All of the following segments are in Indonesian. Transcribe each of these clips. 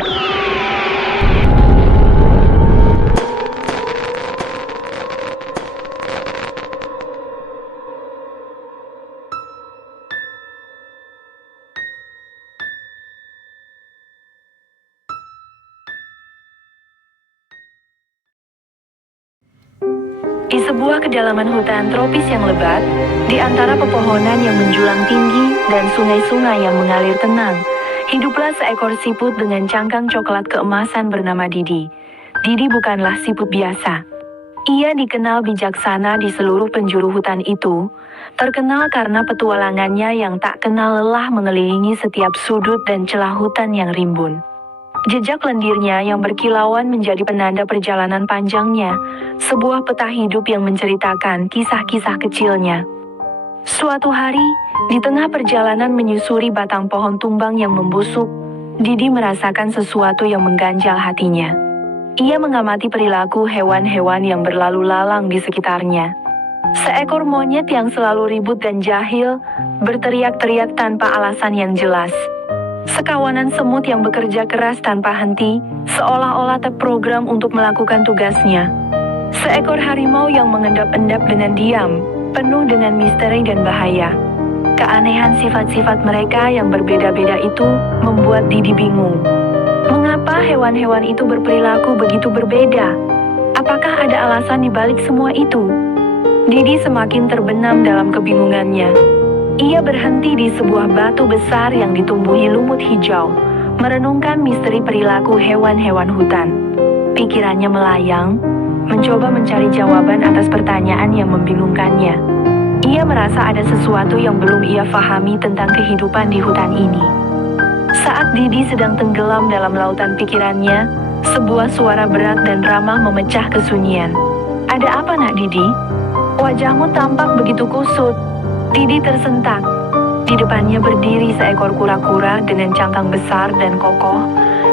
Di sebuah kedalaman hutan tropis yang lebat, di antara pepohonan yang menjulang tinggi dan sungai-sungai yang mengalir tenang, hiduplah seekor siput dengan cangkang coklat keemasan bernama Didi. Didi bukanlah siput biasa. Ia dikenal bijaksana di seluruh penjuru hutan itu, terkenal karena petualangannya yang tak kenal lelah mengelilingi setiap sudut dan celah hutan yang rimbun. Jejak lendirnya yang berkilauan menjadi penanda perjalanan panjangnya, sebuah peta hidup yang menceritakan kisah-kisah kecilnya. Suatu hari, di tengah perjalanan menyusuri batang pohon tumbang yang membusuk, Didi merasakan sesuatu yang mengganjal hatinya. Ia mengamati perilaku hewan-hewan yang berlalu lalang di sekitarnya. Seekor monyet yang selalu ribut dan jahil, berteriak-teriak tanpa alasan yang jelas. Sekawanan semut yang bekerja keras tanpa henti, seolah-olah terprogram untuk melakukan tugasnya. Seekor harimau yang mengendap-endap dengan diam, penuh dengan misteri dan bahaya. Keanehan sifat-sifat mereka yang berbeda-beda itu membuat Didi bingung. Mengapa hewan-hewan itu berperilaku begitu berbeda? Apakah ada alasan di balik semua itu? Didi semakin terbenam dalam kebingungannya. Ia berhenti di sebuah batu besar yang ditumbuhi lumut hijau, merenungkan misteri perilaku hewan-hewan hutan. Pikirannya melayang, mencoba mencari jawaban atas pertanyaan yang membingungkannya. Ia merasa ada sesuatu yang belum ia pahami tentang kehidupan di hutan ini. Saat Didi sedang tenggelam dalam lautan pikirannya, sebuah suara berat dan ramah memecah kesunyian. "Ada apa, Nak Didi? Wajahmu tampak begitu kusut." Didi tersentak. Di depannya berdiri seekor kura-kura dengan cangkang besar dan kokoh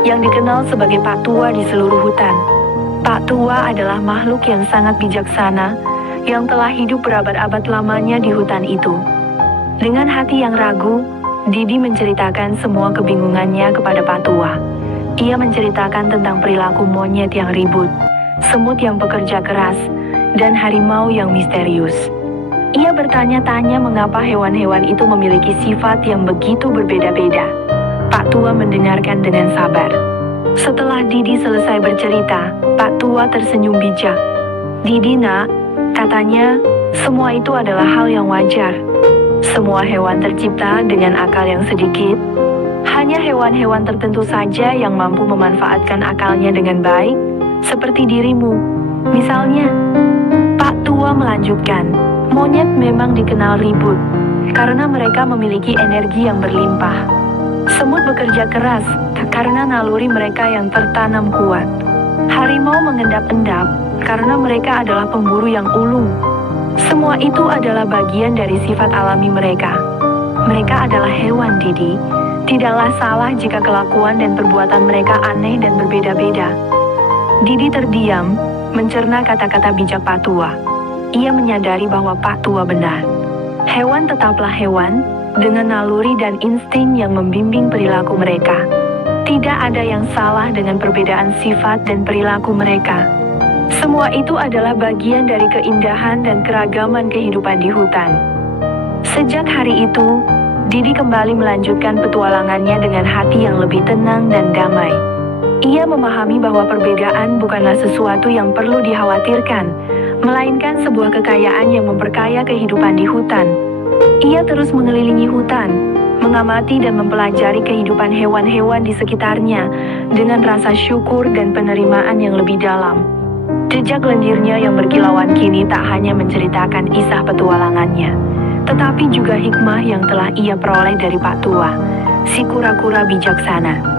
yang dikenal sebagai Pak Tua di seluruh hutan. Pak Tua adalah makhluk yang sangat bijaksana yang telah hidup berabad-abad lamanya di hutan itu. Dengan hati yang ragu, Didi menceritakan semua kebingungannya kepada Pak Tua. Ia menceritakan tentang perilaku monyet yang ribut, semut yang bekerja keras, dan harimau yang misterius. Ia bertanya-tanya mengapa hewan-hewan itu memiliki sifat yang begitu berbeda-beda. Pak Tua mendengarkan dengan sabar. Setelah Didi selesai bercerita, Pak Tua tersenyum bijak. "Didi, Nak," katanya, "semua itu adalah hal yang wajar. Semua hewan tercipta dengan akal yang sedikit. Hanya hewan-hewan tertentu saja yang mampu memanfaatkan akalnya dengan baik, seperti dirimu. Misalnya," Pak Tua melanjutkan, "monyet memang dikenal ribut, karena mereka memiliki energi yang berlimpah. Semut bekerja keras, karena naluri mereka yang tertanam kuat. Harimau mengendap-endap, karena mereka adalah pemburu yang ulung. Semua itu adalah bagian dari sifat alami mereka. Mereka adalah hewan, Didi. Tidaklah salah jika kelakuan dan perbuatan mereka aneh dan berbeda-beda." Didi terdiam, mencerna kata-kata bijak Pak Tua. Ia menyadari bahwa Pak Tua benar. Hewan tetaplah hewan, dengan naluri dan insting yang membimbing perilaku mereka. Tidak ada yang salah dengan perbedaan sifat dan perilaku mereka. Semua itu adalah bagian dari keindahan dan keragaman kehidupan di hutan. Sejak hari itu, Didi kembali melanjutkan petualangannya dengan hati yang lebih tenang dan damai. Ia memahami bahwa perbedaan bukanlah sesuatu yang perlu dikhawatirkan, melainkan sebuah kekayaan yang memperkaya kehidupan di hutan. Ia terus mengelilingi hutan, mengamati dan mempelajari kehidupan hewan-hewan di sekitarnya dengan rasa syukur dan penerimaan yang lebih dalam. Jejak lendirnya yang berkilauan kini tak hanya menceritakan kisah petualangannya, tetapi juga hikmah yang telah ia peroleh dari Pak Tua, si kura-kura bijaksana.